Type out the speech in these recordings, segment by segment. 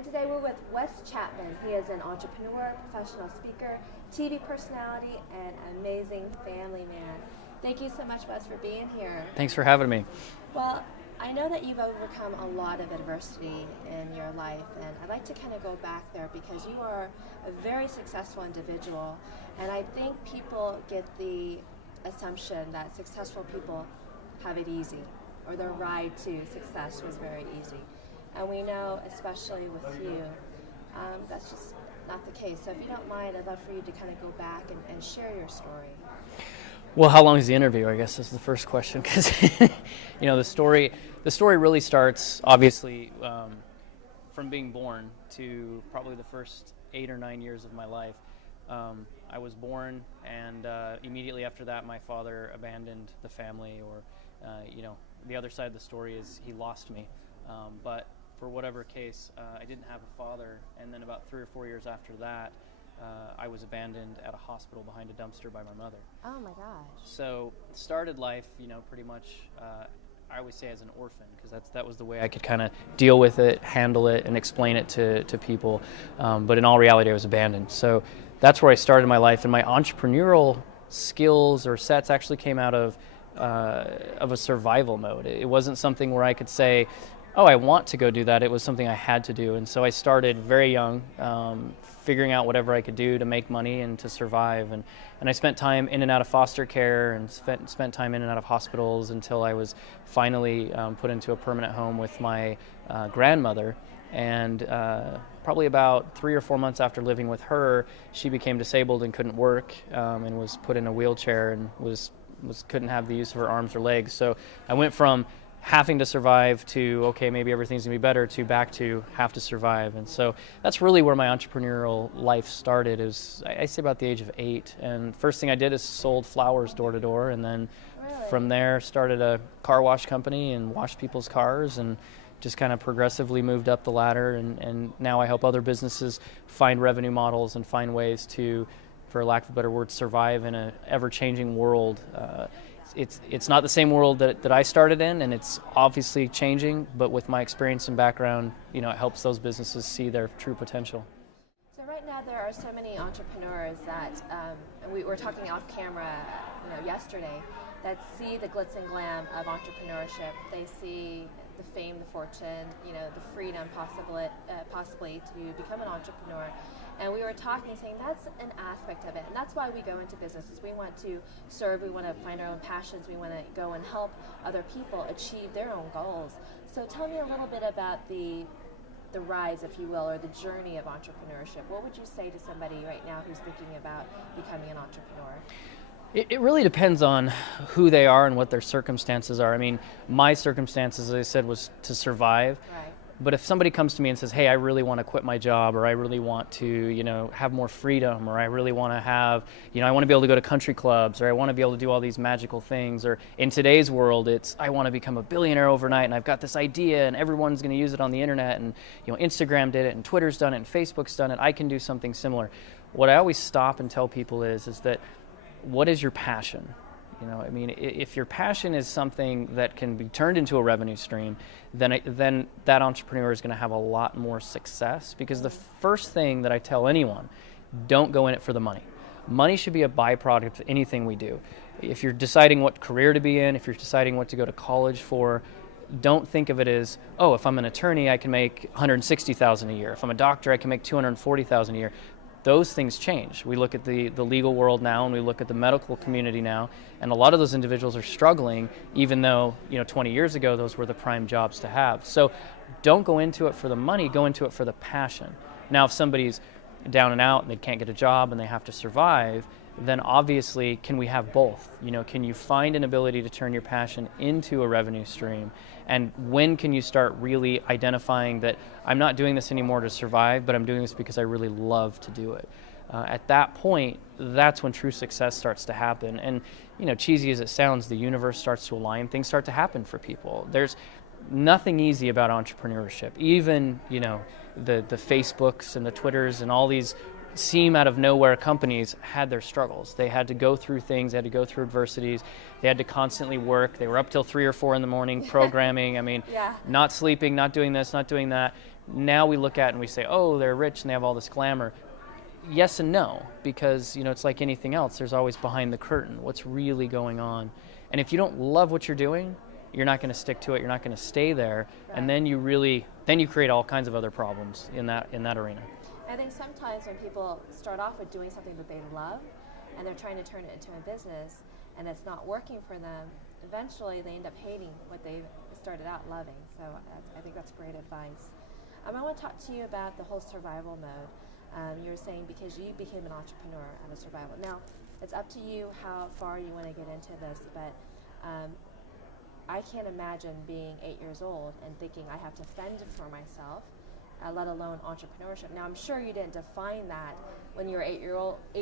And today we're with Wes Chapman. He is an entrepreneur, professional speaker, TV personality, and amazing family man. Thank you so much, Wes, for being here. Thanks for having me. Well, I know that you've overcome a lot of adversity in your life, and I'd like to kind of go back there because you are a very successful individual, and I think people get the assumption that successful people have it easy, or their ride to success was very easy. And we know, especially with you, that's just not the case. So if you don't mind, I'd love for you to kind of go back and share your story. Well, how long is the interview? I guess is the first question, because the story really starts obviously from being born to probably the first 8 or 9 years of my life. I was born, and immediately after that, my father abandoned the family, or the other side of the story is he lost me. But for whatever case, I didn't have a father, and then about 3 or 4 years after that, I was abandoned at a hospital behind a dumpster by my mother. Oh my gosh. So started life, pretty much, I always say as an orphan, because that was the way I could kind of deal with it, handle it, and explain it to people. But in all reality, I was abandoned. So that's where I started my life, and my entrepreneurial skills or sets actually came out of a survival mode. It wasn't something where I could say, oh, I want to go do that. It was something I had to do. And so I started very young, figuring out whatever I could do to make money and to survive. And I spent time in and out of foster care and spent time in and out of hospitals until I was finally put into a permanent home with my grandmother. And probably about 3 or 4 months after living with her, she became disabled and couldn't work, and was put in a wheelchair and couldn't have the use of her arms or legs. So I went from having to survive to, okay, maybe everything's gonna be better, to back to have to survive. And so that's really where my entrepreneurial life started. Is I say about the age of 8. And first thing I did is sold flowers door to door, and then from there started a car wash company and washed people's cars, and just kind of progressively moved up the ladder. And now I help other businesses find revenue models and find ways to, for lack of a better word, survive in an ever-changing world. It's not the same world that I started in, and it's obviously changing, but with my experience and background, it helps those businesses see their true potential. So right now there are so many entrepreneurs that, and we were talking off camera yesterday, that see the glitz and glam of entrepreneurship. They see the fame, the fortune, the freedom possibly to become an entrepreneur. And we were talking, saying that's an aspect of it. And that's why we go into businesses. We want to serve, we want to find our own passions, we want to go and help other people achieve their own goals. So tell me a little bit about the rise, if you will, or the journey of entrepreneurship. What would you say to somebody right now who's thinking about becoming an entrepreneur? It really depends on who they are and what their circumstances are. I mean, my circumstances, as I said, was to survive. Right. But if somebody comes to me and says, hey, I really want to quit my job, or I really want to, have more freedom, or I really want to have, I want to be able to go to country clubs, or I want to be able to do all these magical things, or in today's world, it's, I want to become a billionaire overnight, and I've got this idea, and everyone's going to use it on the internet, and, Instagram did it, and Twitter's done it, and Facebook's done it, I can do something similar. What I always stop and tell people is that, what is your passion? If your passion is something that can be turned into a revenue stream, then that entrepreneur is going to have a lot more success. Because the first thing that I tell anyone, don't go in it for the money. Money should be a byproduct of anything we do. If you're deciding what career to be in, if you're deciding what to go to college for, don't think of it as, oh, if I'm an attorney, I can make $160,000 a year. If I'm a doctor, I can make $240,000 a year. Those things change. We look at the legal world now, and we look at the medical community now, and a lot of those individuals are struggling, even though 20 years ago those were the prime jobs to have. So don't go into it for the money, go into it for the passion. Now if somebody's down and out and they can't get a job and they have to survive, then obviously can we have both? Can you find an ability to turn your passion into a revenue stream? And when can you start really identifying that I'm not doing this anymore to survive, but I'm doing this because I really love to do it? At that point, that's when true success starts to happen. And cheesy as it sounds, the universe starts to align, things start to happen for people. There's nothing easy about entrepreneurship. Even, the Facebooks and the Twitters and all these seem out of nowhere companies had their struggles. They had to go through things, they had to go through adversities, they had to constantly work. They were up till 3 or 4 in the morning programming. Not sleeping, not doing this, not doing that. now we look at and we say, oh, they're rich and they have all this glamour. Yes and no, because it's like anything else. There's always behind the curtain what's really going on. And if you don't love what you're doing, you're not going to stick to it. You're not going to stay there, Right. and then you create all kinds of other problems in that arena. I think sometimes when people start off with doing something that they love, and they're trying to turn it into a business, and it's not working for them, eventually they end up hating what they started out loving. So I think that's great advice. I want to talk to you about the whole survival mode. You were saying because you became an entrepreneur out of survival. Now, it's up to you how far you want to get into this, but I can't imagine being 8 years old and thinking I have to fend for myself, let alone entrepreneurship. Now, I'm sure you didn't define that when you were 8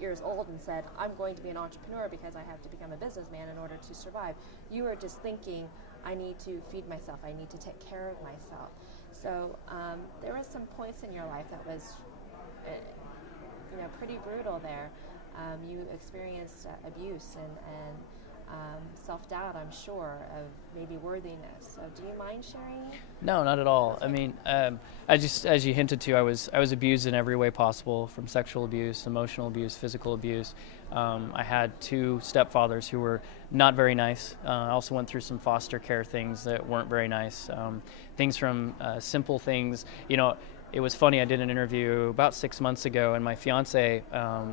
years old and said, I'm going to be an entrepreneur because I have to become a businessman in order to survive. You were just thinking, I need to feed myself, I need to take care of myself. So there were some points in your life that was pretty brutal there. You experienced abuse and self-doubt, I'm sure, of maybe worthiness. So do you mind sharing? No, not at all. I mean, as you hinted to, I was abused in every way possible, from sexual abuse, emotional abuse, physical abuse. I had 2 stepfathers who were not very nice. I also went through some foster care things that weren't very nice. Things from simple things, It was funny, I did an interview about 6 months ago, and my fiance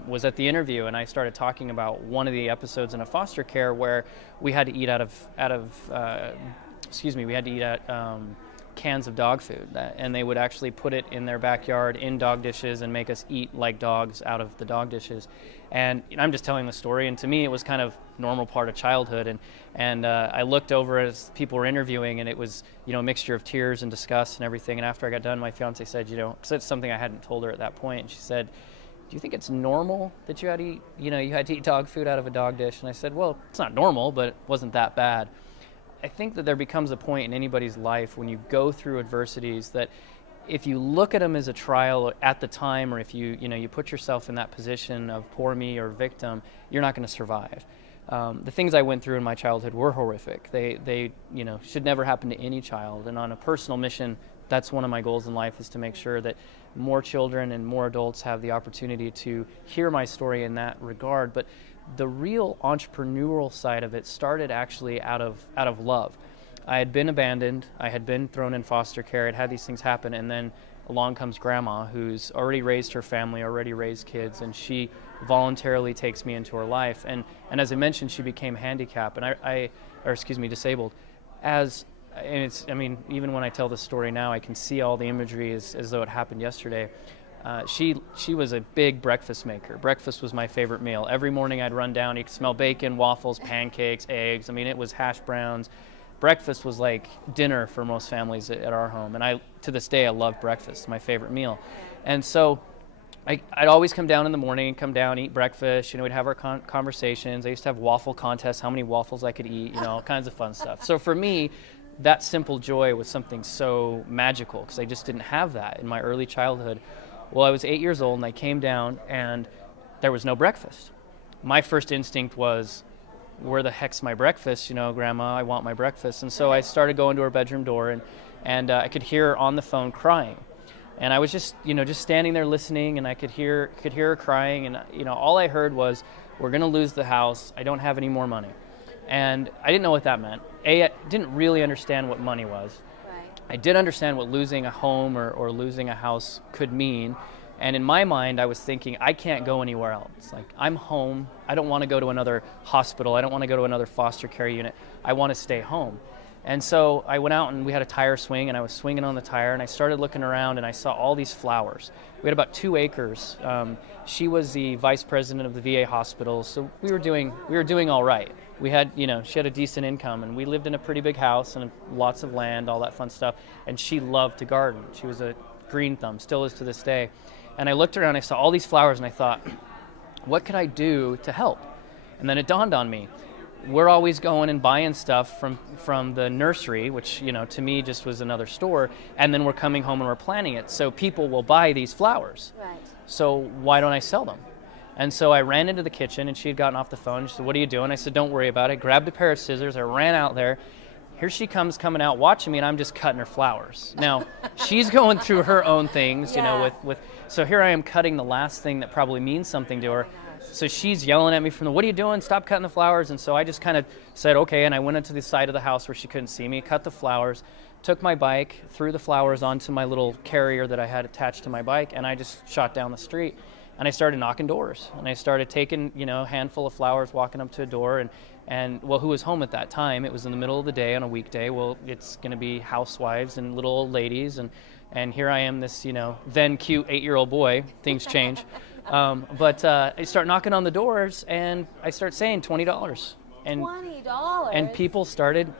was at the interview, and I started talking about one of the episodes in a foster care where we had to eat cans of dog food, and they would actually put it in their backyard in dog dishes and make us eat like dogs out of the dog dishes. And I'm just telling the story, and to me it was kind of normal part of childhood, and I looked over as people were interviewing, and it was a mixture of tears and disgust and everything. And after I got done, my fiance said, because it's something I hadn't told her at that point, and she said, do you think it's normal that you had to eat dog food out of a dog dish? And I said, well, it's not normal, but it wasn't that bad. I think that there becomes a point in anybody's life when you go through adversities that if you look at them as a trial at the time, or if you put yourself in that position of poor me or victim, you're not going to survive. The things I went through in my childhood were horrific. They should never happen to any child. And on a personal mission, that's one of my goals in life, is to make sure that more children and more adults have the opportunity to hear my story in that regard. But the real entrepreneurial side of it started actually out of love. I had been abandoned, I had been thrown in foster care, I'd had these things happen, and then along comes Grandma, who's already raised her family, already raised kids, and she voluntarily takes me into her life. And as I mentioned, she became handicapped, disabled. Even when I tell this story now, I can see all the imagery as though it happened yesterday. She was a big breakfast maker. Breakfast was my favorite meal. Every morning I'd run down, you could smell bacon, waffles, pancakes, eggs. It was hash browns. Breakfast was like dinner for most families at our home. And to this day, I love breakfast. It's my favorite meal. And so I'd always come down in the morning, eat breakfast. We'd have our conversations. I used to have waffle contests, how many waffles I could eat, all kinds of fun stuff. So for me, that simple joy was something so magical, because I just didn't have that in my early childhood. Well, I was 8 years old, and I came down, and there was no breakfast. My first instinct was, where the heck's my breakfast? Grandma, I want my breakfast. And so I started going to her bedroom door, and I could hear her on the phone crying. And I was just standing there listening, and I could hear her crying, and all I heard was, we're going to lose the house. I don't have any more money. And I didn't know what that meant. I didn't really understand what money was. I did understand what losing a home or losing a house could mean. And in my mind, I was thinking, I can't go anywhere else. Like, I'm home. I don't want to go to another hospital. I don't want to go to another foster care unit. I want to stay home. And so I went out, and we had a tire swing, and I was swinging on the tire, and I started looking around, and I saw all these flowers. We had about 2 acres. She was the vice president of the VA hospital, so we were doing all right. We had, she had a decent income, and we lived in a pretty big house and lots of land, all that fun stuff. And she loved to garden. She was a green thumb, still is to this day. And I looked around, I saw all these flowers, and I thought, what could I do to help? And then it dawned on me. We're always going and buying stuff from the nursery, which, to me just was another store, and then we're coming home and we're planting it. So people will buy these flowers. Right. So why don't I sell them? And so I ran into the kitchen, and she had gotten off the phone. She said, what are you doing? I said, don't worry about it. Grabbed a pair of scissors. I ran out there, here she comes coming out watching me, and I'm just cutting her flowers. Now, she's going through her own things, you know, with so here I am cutting the last thing that probably means something to her. So she's yelling at me from what are you doing? Stop cutting the flowers. And so I just kind of said, okay, and I went into the side of the house where she couldn't see me, cut the flowers, took my bike, threw the flowers onto my little carrier that I had attached to my bike, and I just shot down the street. And I started knocking doors, and I started taking, you know, a handful of flowers, walking up to a door, and well, who was home at that time? It was in the middle of the day on a weekday. Well, it's going to be housewives and little old ladies, and here I am, this, you know, then cute 8-year-old boy. Things change, but I start knocking on the doors, and I start saying $20, and $20, and people started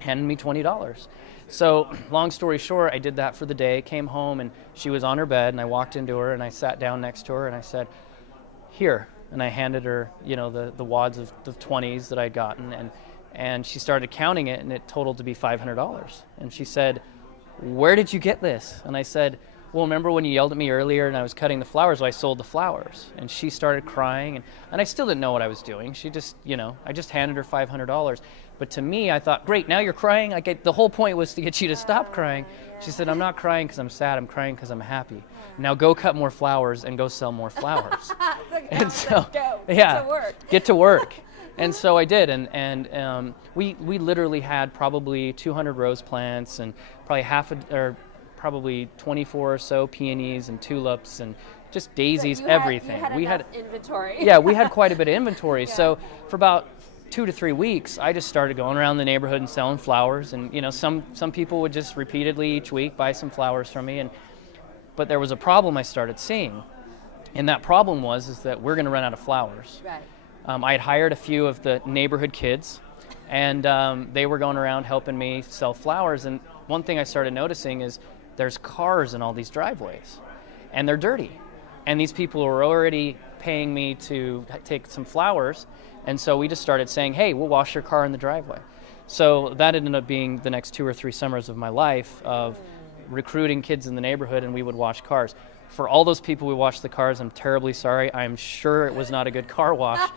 handing me $20. So, long story short, I did that for the day, came home, and she was on her bed, and I walked into her, and I sat down next to her, and I said, here, and I handed her, you know, the wads of the 20s that I'd gotten, and she started counting it, and it totaled to be $500. And she said, where did you get this? And I said, well, remember when you yelled at me earlier and I was cutting the flowers, so I sold the flowers. And she started crying, and I still didn't know what I was doing. She just, you know, I just handed her $500. But to me, I thought, great, now you're crying. The whole point was to get you to stop crying. She said, I'm not crying because I'm sad. I'm crying because I'm happy. Now go cut more flowers and go sell more flowers. And so, get to work. And so I did, and we literally had probably 200 rose plants and probably 24 or so peonies and tulips and just daisies, everything. We had inventory. Yeah, we had quite a bit of inventory. So for about 2 to 3 weeks, I just started going around the neighborhood and selling flowers. And you know, some people would just repeatedly each week buy some flowers from me. But there was a problem I started seeing, and that problem is that we're going to run out of flowers. Right. I had hired a few of the neighborhood kids, and they were going around helping me sell flowers. And one thing I started noticing is there's cars in all these driveways, and they're dirty. And these people were already paying me to take some flowers, and so we just started saying, hey, we'll wash your car in the driveway. So that ended up being the next 2 or 3 summers of my life of recruiting kids in the neighborhood, and we would wash cars. For all those people who washed the cars, I'm terribly sorry. I'm sure it was not a good car wash,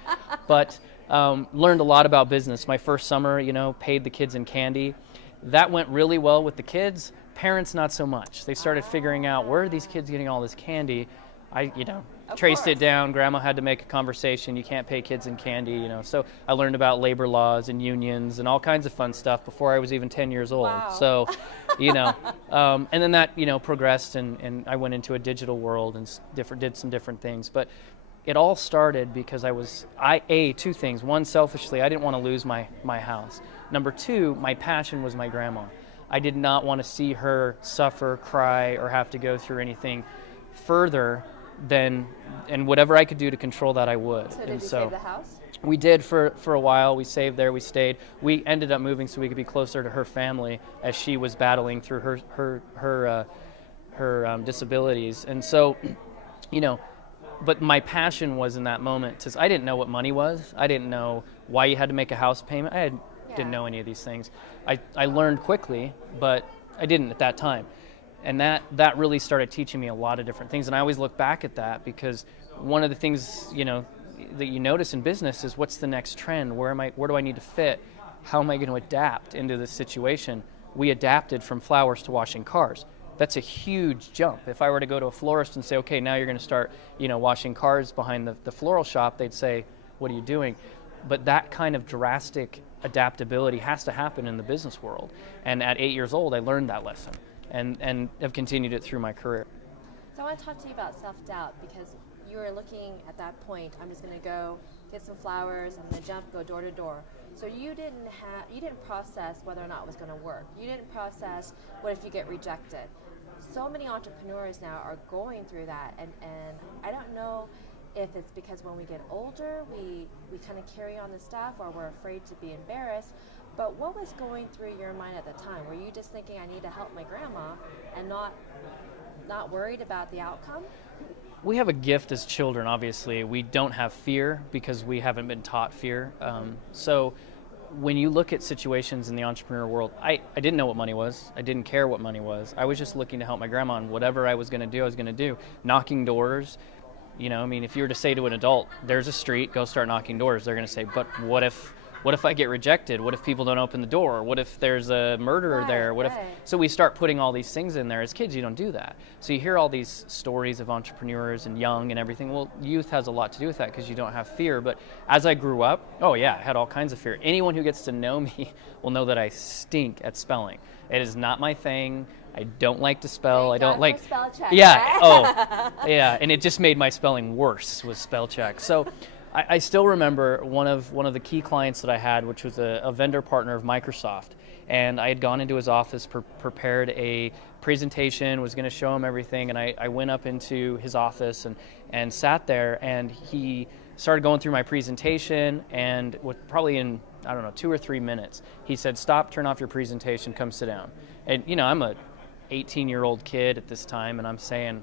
but learned a lot about business. My first summer, you know, paid the kids in candy. That went really well with the kids. Parents, not so much. They started figuring out, where are these kids getting all this candy? I, you know, traced it down. Grandma had to make a conversation. You can't pay kids in candy, you know. So I learned about labor laws and unions and all kinds of fun stuff before I was even 10 years old. Wow. So, you know, and then that, you know, progressed, and I went into a digital world and did some different things. But it all started because two things. One, selfishly, I didn't want to lose my house. Number two, my passion was my grandma. I did not want to see her suffer, cry, or have to go through anything further than, and whatever I could do to control that, I would. So did you save the house? We did for a while. We saved there. We stayed. We ended up moving so we could be closer to her family as she was battling through her disabilities. And so, you know, but my passion was in that moment. I didn't know what money was. I didn't know why you had to make a house payment. Didn't know any of these things. I learned quickly, but I didn't at that time. And that really started teaching me a lot of different things. And I always look back at that because one of the things, you know, that you notice in business is, what's the next trend? Where do I need to fit? How am I going to adapt into this situation? We adapted from flowers to washing cars. That's a huge jump. If I were to go to a florist and say, okay, now you're going to start, you know, washing cars behind the floral shop, they'd say, what are you doing? But that kind of drastic adaptability has to happen in the business world. And at 8 years old, I learned that lesson and have continued it through my career. So I want to talk to you about self-doubt, because you were looking at that point, I'm just going to go get some flowers, I'm going to go door to door. So you didn't process whether or not it was going to work. You didn't process, what if you get rejected? So many entrepreneurs now are going through that, and I don't know if it's because when we get older, we kind of carry on the stuff, or we're afraid to be embarrassed. But what was going through your mind at the time? Were you just thinking, I need to help my grandma, and not worried about the outcome? We have a gift as children, obviously. We don't have fear because we haven't been taught fear. So when you look at situations in the entrepreneur world, I didn't know what money was. I didn't care what money was. I was just looking to help my grandma, and whatever I was going to do, I was going to do. Knocking doors. You know, I mean, if you were to say to an adult, there's a street, go start knocking doors, they're going to say, but what if What if I get rejected? What if people don't open the door? What if there's a murderer there? What if? So we start putting all these things in there. As kids, you don't do that. So you hear all these stories of entrepreneurs and young and everything. Well, youth has a lot to do with that because you don't have fear. But as I grew up, oh yeah, I had all kinds of fear. Anyone who gets to know me will know that I stink at spelling. It is not my thing. I don't like to spell. Thank I don't God like for spell check, Yeah. right? Oh, yeah. And it just made my spelling worse with spell check. So I still remember one of the key clients that I had, which was a vendor partner of Microsoft. And I had gone into his office, prepared a presentation, was going to show him everything. And I went up into his office and sat there, and he started going through my presentation, and probably in, I don't know, 2 or 3 minutes, he said, "Stop, turn off your presentation, come sit down." And, I'm a 18-year-old kid at this time, and I'm saying,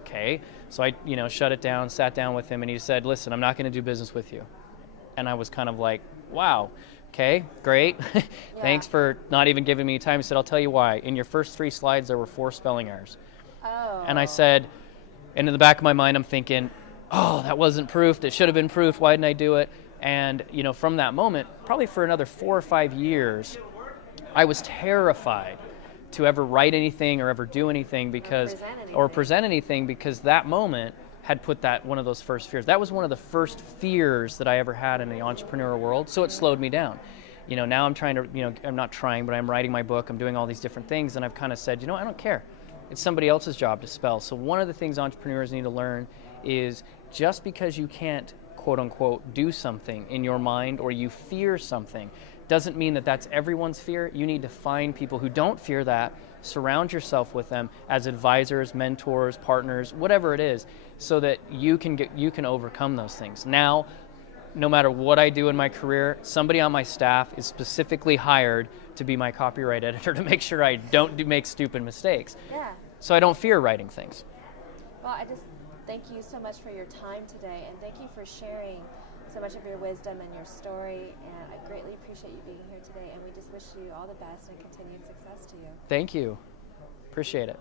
okay. So I, shut it down, sat down with him, and he said, "Listen, I'm not going to do business with you." And I was kind of like, wow, okay, great. Thanks for not even giving me time. He said, "I'll tell you why. In your first 3 slides, there were 4 spelling errors." Oh. And I said, and in the back of my mind, I'm thinking, oh, that wasn't proofed. It should have been proofed. Why didn't I do it? And, from that moment, probably for another 4 or 5 years, I was terrified to ever write anything or ever do anything present anything because that moment had put that one of those first fears. That was one of the first fears that I ever had in the entrepreneurial world. So it slowed me down. Now I'm trying to, I'm not trying, but I'm writing my book. I'm doing all these different things, and I've kind of said, I don't care. It's somebody else's job to spell. So one of the things entrepreneurs need to learn is just because you can't, quote unquote, do something in your mind or you fear something doesn't mean that that's everyone's fear. You need to find people who don't fear that, surround yourself with them as advisors, mentors, partners, whatever it is, so that you can overcome those things. Now, no matter what I do in my career, somebody on my staff is specifically hired to be my copyright editor to make sure I don't make stupid mistakes. Yeah. So I don't fear writing things. Well, I just thank you so much for your time today, and thank you for sharing so much of your wisdom and your story, and I greatly appreciate you being here today, and we just wish you all the best and continued success to you. Thank you. Appreciate it.